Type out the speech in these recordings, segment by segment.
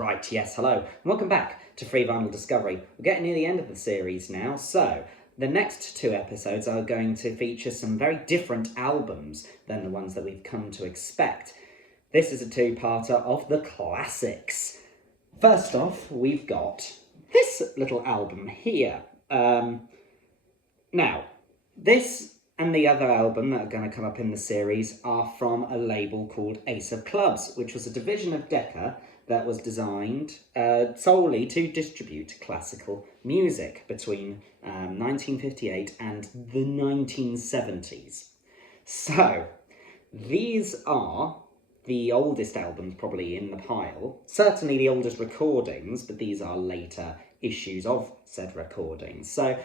Right, yes, hello, and welcome back to Free Vinyl Discovery. We're getting near the end of the series now, so the next two episodes are going to feature some very different albums than the ones that we've come to expect. This is a two-parter of the classics. First off, we've got this little album here. Now, this and the other album that are going to come up in the series are from a label called Ace of Clubs, which was a division of Decca that was designed solely to distribute classical music between 1958 and the 1970s. So, these are the oldest albums probably in the pile, certainly the oldest recordings, but these are later issues of said recordings. So,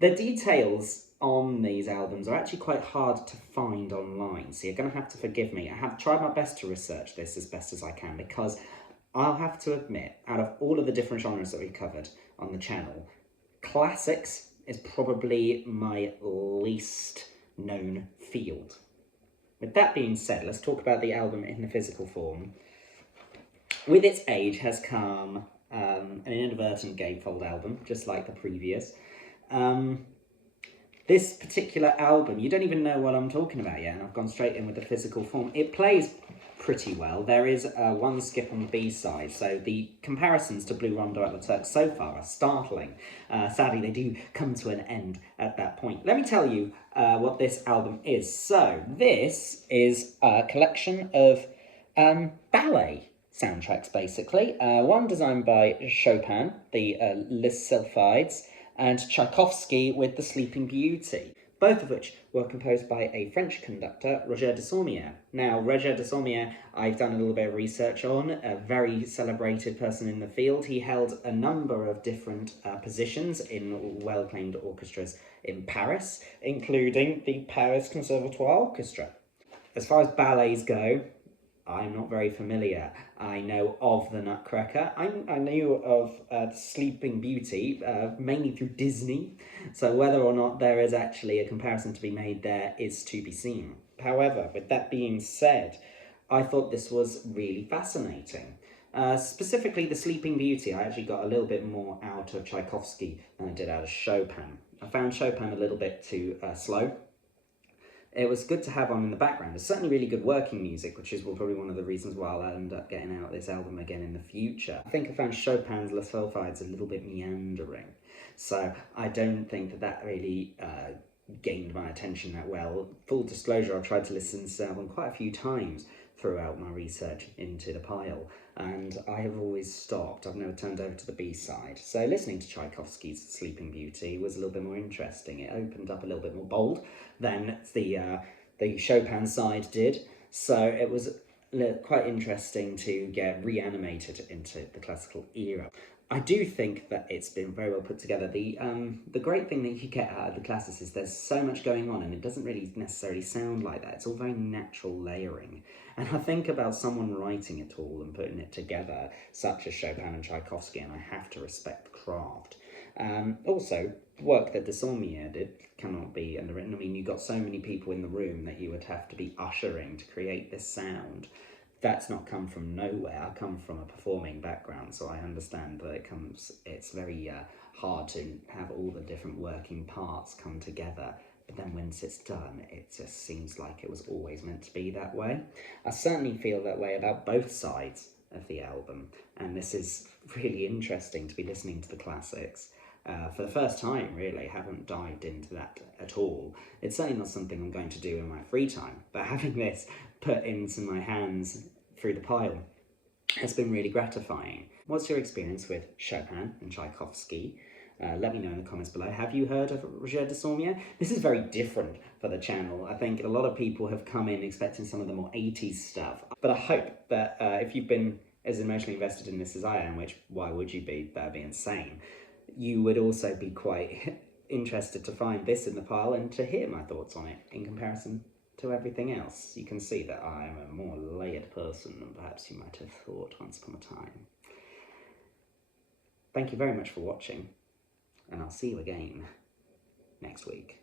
the details on these albums are actually quite hard to find online, so you're going to have to forgive me. I have tried my best to research this as best as I can, because I'll have to admit, out of all of the different genres that we've covered on the channel, classics is probably my least known field. With that being said, let's talk about the album in the physical form. With its age has come an inadvertent gatefold album, just like the previous. This particular album, you don't even know what I'm talking about yet, and I've gone straight in with the physical form. It plays pretty well. There is one skip on the B-side, so the comparisons to Blue Rondo at the Turk so far are startling. Sadly, they do come to an end at that point. Let me tell you what this album is. So, this is a collection of ballet soundtracks, basically. One designed by Chopin, the Sylphides, and Tchaikovsky with The Sleeping Beauty, both of which were composed by a French conductor, Roger Désormière. Now, Roger Désormière, I've done a little bit of research on, a very celebrated person in the field. He held a number of different positions in well-acclaimed orchestras in Paris, including the Paris Conservatoire Orchestra. As far as ballets go, I'm not very familiar. I know of the Nutcracker. I knew of the Sleeping Beauty, mainly through Disney. So whether or not there is actually a comparison to be made there is to be seen. However, with that being said, I thought this was really fascinating. Specifically, the Sleeping Beauty, I actually got a little bit more out of Tchaikovsky than I did out of Chopin. I found Chopin a little bit too slow. It was good to have on in the background. It's certainly really good working music, which is probably one of the reasons why I'll end up getting out this album again in the future. I think I found Chopin's Les Sylphides a little bit meandering, so I don't think that really gained my attention that well. Full disclosure, I've tried to listen to this album quite a few times throughout my research into the pile, and I have always stopped. I've never turned over to the B-side. So listening to Tchaikovsky's Sleeping Beauty was a little bit more interesting. It opened up a little bit more bold than the Chopin side did, so it was quite interesting to get reanimated into the classical era. I do think that it's been very well put together. The great thing that you get out of the classics is there's so much going on, and it doesn't really necessarily sound like that. It's all very natural layering. And I think about someone writing it all and putting it together, such as Chopin and Tchaikovsky, and I have to respect the craft. Also, work that Désormière did cannot be underwritten. I mean, you've got so many people in the room that you would have to be ushering to create this sound. That's not come from nowhere. I come from a performing background, so I understand that it's very hard to have all the different working parts come together. But then once it's done, it just seems like it was always meant to be that way. I certainly feel that way about both sides of the album, and this is really interesting to be listening to the classics. For the first time, really, haven't dived into that at all. It's certainly not something I'm going to do in my free time, but having this put into my hands through the pile has been really gratifying. What's your experience with Chopin and Tchaikovsky? Let me know in the comments below. Have you heard of Roger Désormière? This is very different for the channel. I think a lot of people have come in expecting some of the more 80s stuff, but I hope that if you've been as emotionally invested in this as I am, which why would you be? That would be insane. You would also be quite interested to find this in the pile and to hear my thoughts on it in comparison to everything else. You can see that I am a more layered person than perhaps you might have thought once upon a time. Thank you very much for watching, and I'll see you again next week.